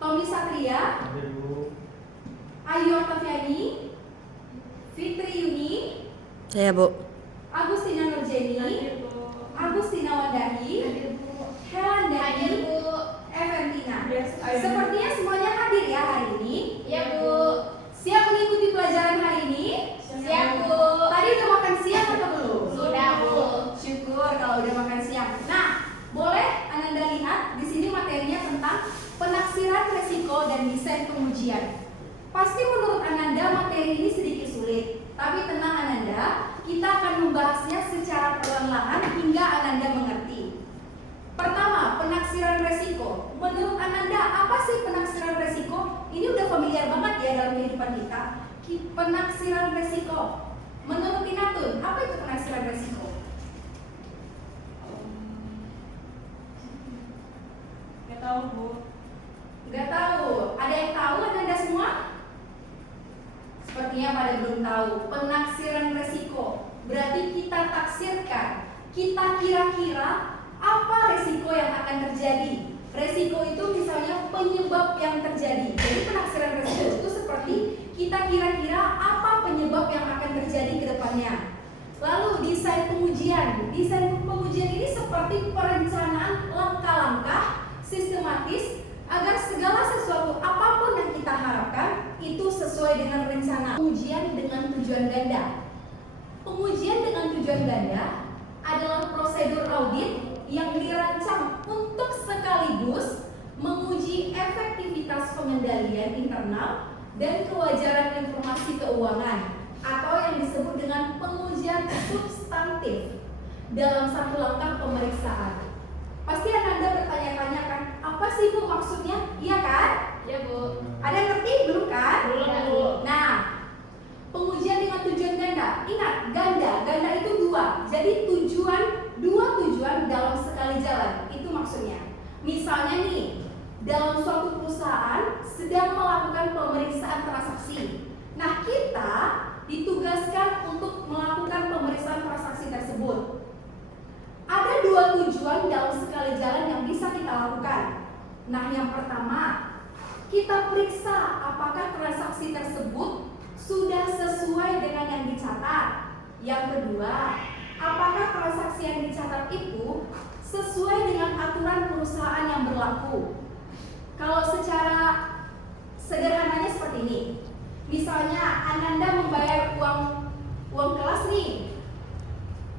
Tommy Satria, Ayu Octaviani, Fitri Yuni, Saya, Bu. Agustina Nurjeni, Agustina Wandahi, Helen Dani, Eventina. Sepertinya semuanya hadir ya hari ini. Iya, Bu. Siap mengikuti pelajaran hari ini? Siap, Bu. Tadi udah makan siang atau belum? Sudah, Bu. Syukur kalau udah makan siang. Nah, boleh Ananda lihat di sini materinya tentang penaksiran resiko dan desain pengujian. Pasti menurut Ananda materi ini sedikit sulit, tapi tenang Ananda, kita akan membahasnya secara perlahan-lahan hingga Ananda mengerti. Pertama, penaksiran resiko. Menurut Ananda, apa sih penaksiran resiko? Ini udah familiar banget ya dalam kehidupan kita. Penaksiran resiko. Menurut Tinatun, apa itu penaksiran resiko? Nggak tahu, Bu. Nggak tahu. Ada yang tahu Ananda semua? Sepertinya pada belum tahu. Penaksiran resiko berarti kita taksirkan, kita kira-kira apa resiko yang akan terjadi. Resiko itu misalnya penyebab yang terjadi. Jadi penaksiran resiko itu seperti kita kira-kira apa penyebab yang akan terjadi ke depannya. Lalu desain pengujian. Desain pengujian ini seperti perencanaan langkah-langkah sistematis agar segala sesuatu apapun yang kita harapkan itu sesuai dengan rencana. Pengujian dengan tujuan ganda. Pengujian dengan tujuan ganda adalah prosedur audit yang dirancang untuk sekaligus menguji efektivitas pengendalian internal dan kewajaran informasi keuangan atau yang disebut dengan pengujian substantif dalam satu langkah pemeriksaan. Pasti Ananda bertanya-tanya kan, apa sih Bu maksudnya? Iya kan? Iya, Bu. Ada yang ngerti? Belum kan? Belum, Bu. Nah, pengujian dengan tujuan ganda. Ingat, ganda itu dua. Jadi dua tujuan dalam sekali jalan. Itu maksudnya. Misalnya nih, dalam suatu perusahaan sedang melakukan pemeriksaan transaksi. Nah, kita ditugaskan untuk melakukan pemeriksaan transaksi tersebut. Ada dua tujuan dalam sekali jalan yang bisa kita lakukan. Nah, yang pertama, kita periksa apakah transaksi tersebut sudah sesuai dengan yang dicatat. Yang kedua, apakah transaksi yang dicatat itu sesuai dengan aturan perusahaan yang berlaku. Kalau secara sederhananya seperti ini. Misalnya Ananda membayar uang kelas nih.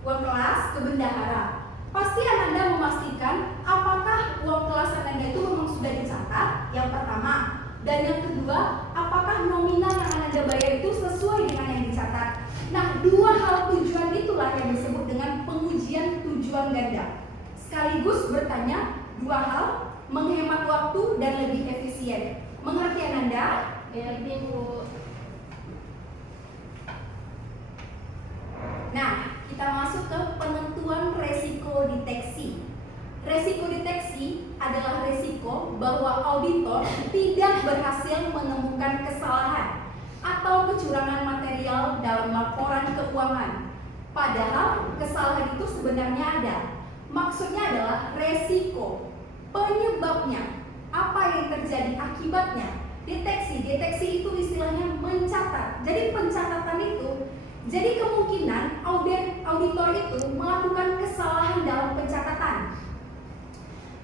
Uang kelas ke bendahara. Pasti Ananda memastikan apakah uang kelas Ananda itu memang sudah dicatat, yang pertama. Dan yang kedua, apakah nominal yang Ananda bayar itu sesuai dengan yang dicatat. Nah, dua hal tujuan itulah yang disebut dengan pengujian tujuan ganda. Sekaligus bertanya dua hal, menghemat waktu dan lebih efisien. Mengerti Ananda? Mengerti, Bu. Nah, kita masuk ke penentuan resiko deteksi. Resiko deteksi adalah resiko bahwa auditor tidak berhasil menemukan kesalahan atau kecurangan material dalam laporan keuangan. Padahal kesalahan itu sebenarnya ada. Maksudnya adalah resiko, penyebabnya, apa yang terjadi akibatnya. Deteksi itu istilahnya mencatat. Jadi pencatatan itu, jadi kemungkinan auditor itu melakukan kesalahan dalam pencatatan.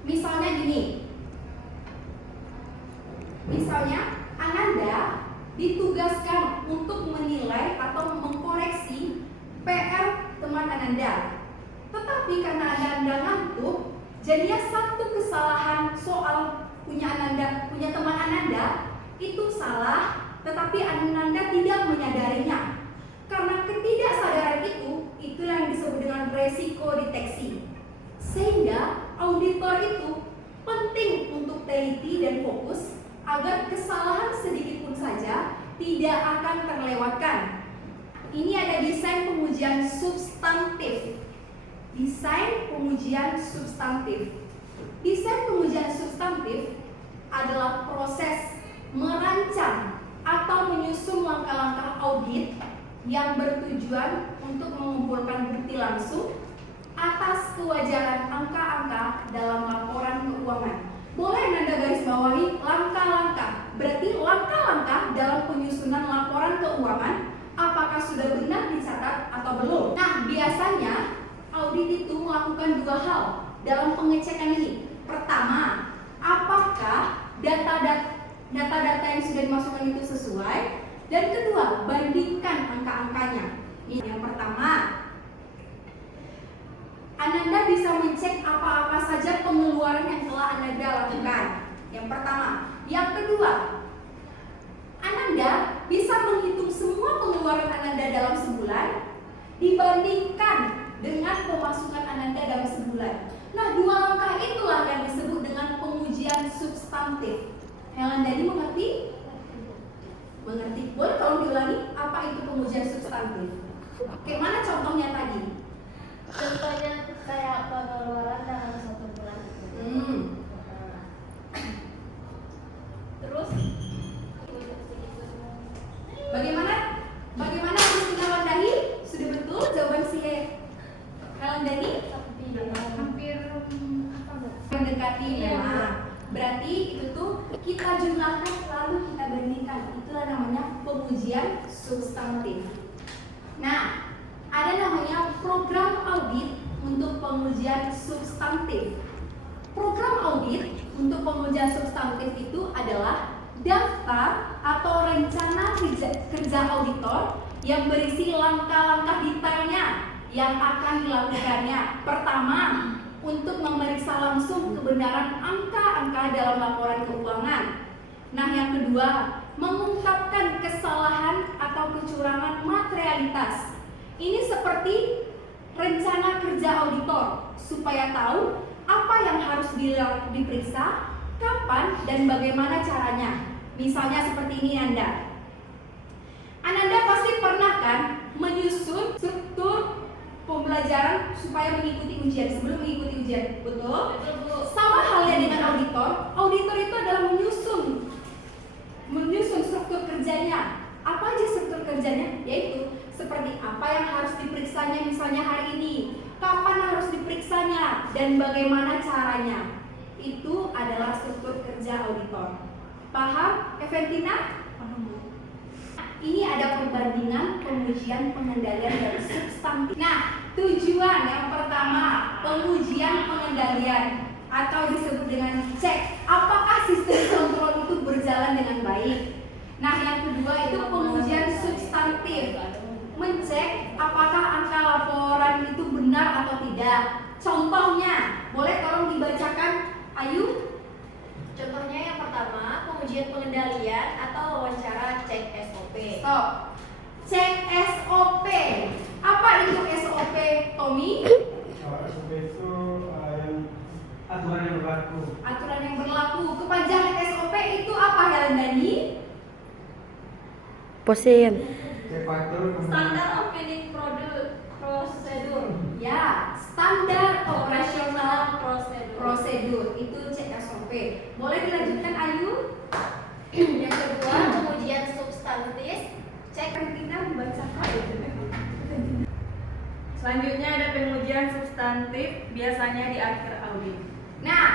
Misalnya gini, misalnya Ananda ditugaskan untuk menilai atau mengkoreksi PR teman Ananda. Tetapi karena Ananda ngantuk, jadinya satu kesalahan soal punya teman Ananda itu salah, tetapi Ananda tidak menyadari tidak akan terlewatkan. Ini ada desain pengujian substantif. Desain pengujian substantif. Desain pengujian substantif adalah proses merancang atau menyusun langkah-langkah audit yang bertujuan untuk mengumpulkan bukti langsung atas kewajaran angka-angka dalam laporan keuangan. Boleh Anda garis bawahi langkah-langkah. Berarti langkah-langkah dalam penyusunan laporan keuangan apakah sudah benar dicatat atau belum. Nah, biasanya audit itu melakukan dua hal dalam pengecekan ini. Pertama, apakah data-data yang sudah dimasukkan itu sesuai? Dan kedua, bandingkan angka-angkanya. Yang pertama, Ananda bisa mencek apa-apa saja pengeluaran yang telah Ananda lakukan. Yang pertama. Yang kedua, Ananda bisa menghitung semua pengeluaran Ananda dalam sebulan dibandingkan dengan pemasukan Ananda dalam sebulan. Nah, dua langkah itulah yang disebut dengan pengujian substantif. Helen Dani mengerti? Mengerti. Boleh tolong diulangi apa itu pengujian substantif? Oke, mana contohnya tadi? Contohnya kayak pengeluaran dalam 1 bulan. Terus Bagaimana Agustina Wandahi? Sudah betul jawaban si Helen Dani? hampir apa Bu? Mendekati Iya, ya. Berarti itu tuh kita jumlahkan lalu kita bandingkan. Itulah namanya pengujian substantif. Nah, ada namanya program audit untuk pengujian substantif. Program audit untuk pengujian substantif itu adalah daftar atau rencana kerja auditor yang berisi langkah-langkah detailnya yang akan dilakukannya. Pertama, untuk memeriksa langsung kebenaran angka-angka dalam laporan keuangan. Nah, yang kedua, mengungkapkan kesalahan atau kecurangan materialitas. Ini seperti rencana kerja auditor supaya tahu apa yang harus diperiksa, kapan dan bagaimana caranya. Misalnya seperti ini Ananda pasti pernah kan menyusun struktur pembelajaran supaya mengikuti ujian sebelum mengikuti ujian, betul? Betul Bu. Sama halnya dengan auditor. Auditor itu adalah menyusun struktur kerjanya. Apa aja struktur kerjanya? Yaitu seperti apa yang harus diperiksanya misalnya hari ini, kapan harus diperiksanya, dan bagaimana caranya. Itu adalah struktur kerja auditor. Paham, Eventina? Paham Bu. Ini ada perbandingan pengujian pengendalian dari substantif. Nah, tujuan yang pertama pengujian pengendalian atau disebut dengan cek apakah sistem kontrol itu berjalan dengan baik. Nah, yang kedua itu pengujian substantif, mencek apakah angka laporan itu benar atau tidak. Contohnya, boleh tolong dibacakan, Ayu? Contohnya yang pertama, pengujian pengendalian atau wawancara cek SOP. Stop. Cek SOP. Apa itu SOP, Tommy? SOP itu aturan yang berlaku. Aturan yang berlaku. Kepanjangan SOP itu apa, Helen Dani? Posen. Cek faktor Standar operating prosedur. Ya, standar operasional Prosedur. prosedur itu cek SOP. Boleh dilanjutkan, Ayu? Yang kedua, pengujian substantif cek. Kita membacakan. Selanjutnya ada pengujian substantif biasanya di akhir audit. Nah,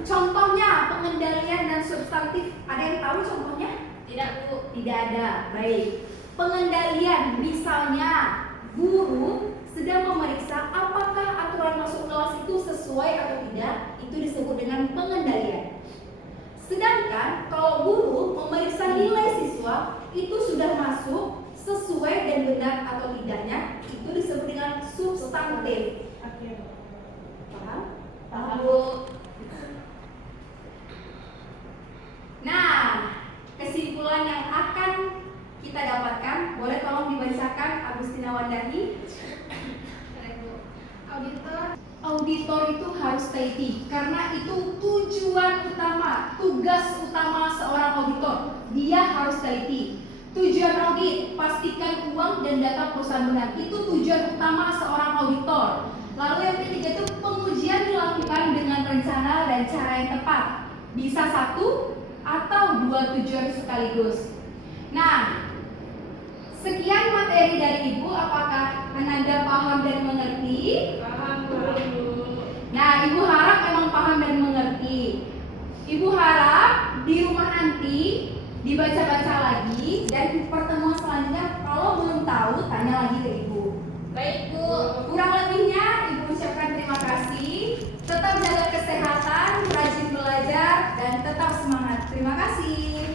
contohnya pengendalian dan substantif. Ada yang tahu contohnya? Tidak Bu. Tidak ada. Baik. Pengendalian misalnya guru sedang memeriksa apakah aturan masuk kelas itu sesuai atau tidak, itu disebut dengan pengendalian. Sedangkan kalau guru memeriksa nilai siswa itu sudah masuk sesuai dan benar atau tidaknya, itu disebut dengan substantif. Paham? Paham Bu. Nah, kesimpulan yang akan kita dapatkan, boleh tolong dibacakan Agustina Wandahi. Auditor auditor itu harus teliti karena itu tujuan utama, tugas utama seorang auditor. Dia harus teliti. Tujuan audit, pastikan uang dan data perusahaan benar. Itu tujuan utama seorang auditor. Lalu yang ketiga itu pengujian dilakukan dengan rencana dan cara yang tepat. Bisa satu atau dua tujuan sekaligus. Nah, sekian materi dari Ibu. Apakah Ananda paham dan mengerti? Paham, Bu. Nah, Ibu harap memang paham dan mengerti. Ibu harap di rumah nanti dibaca-baca lagi dan di pertemuan selanjutnya kalau belum tahu tanya lagi ke Ibu. Baik, Bu. Kurang lebihnya Ibu ucapkan terima kasih. Tetap jaga kesehatan, rajin belajar dan tetap semangat. Terima kasih.